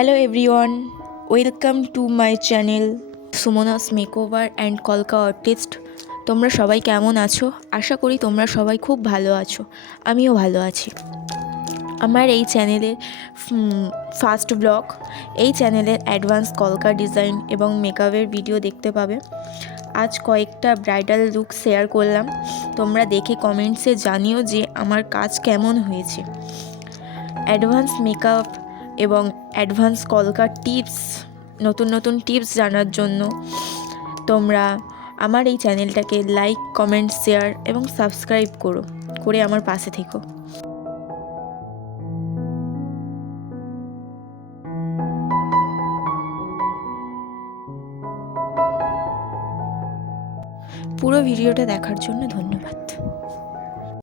Hello everyone, welcome to my channel Sumana's makeover and কলকা artist. তোমরা সবাই কেমন আছো? আশা করি তোমরা সবাই খুব ভালো আছো। আমিও ভালো আছি। আমার এই চ্যানেলের ফার্স্ট ব্লগ, এই চ্যানেলের অ্যাডভান্স কলকা ডিজাইন এবং মেকআপের ভিডিও দেখতে পাবে। আজ কয়েকটা ব্রাইডাল লুক শেয়ার করলাম। তোমরা দেখে কমেন্টসে জানিও যে আমার কাজ কেমন হয়েছে। অ্যাডভান্স মেকআপ এবং অ্যাডভান্স কলকার টিপস, নতুন নতুন টিপস জানার জন্য তোমরা আমার এই চ্যানেলটাকে লাইক, কমেন্ট, শেয়ার এবং সাবস্ক্রাইব করে আমার পাশে থেকো। পুরো ভিডিওটা দেখার জন্য ধন্যবাদ।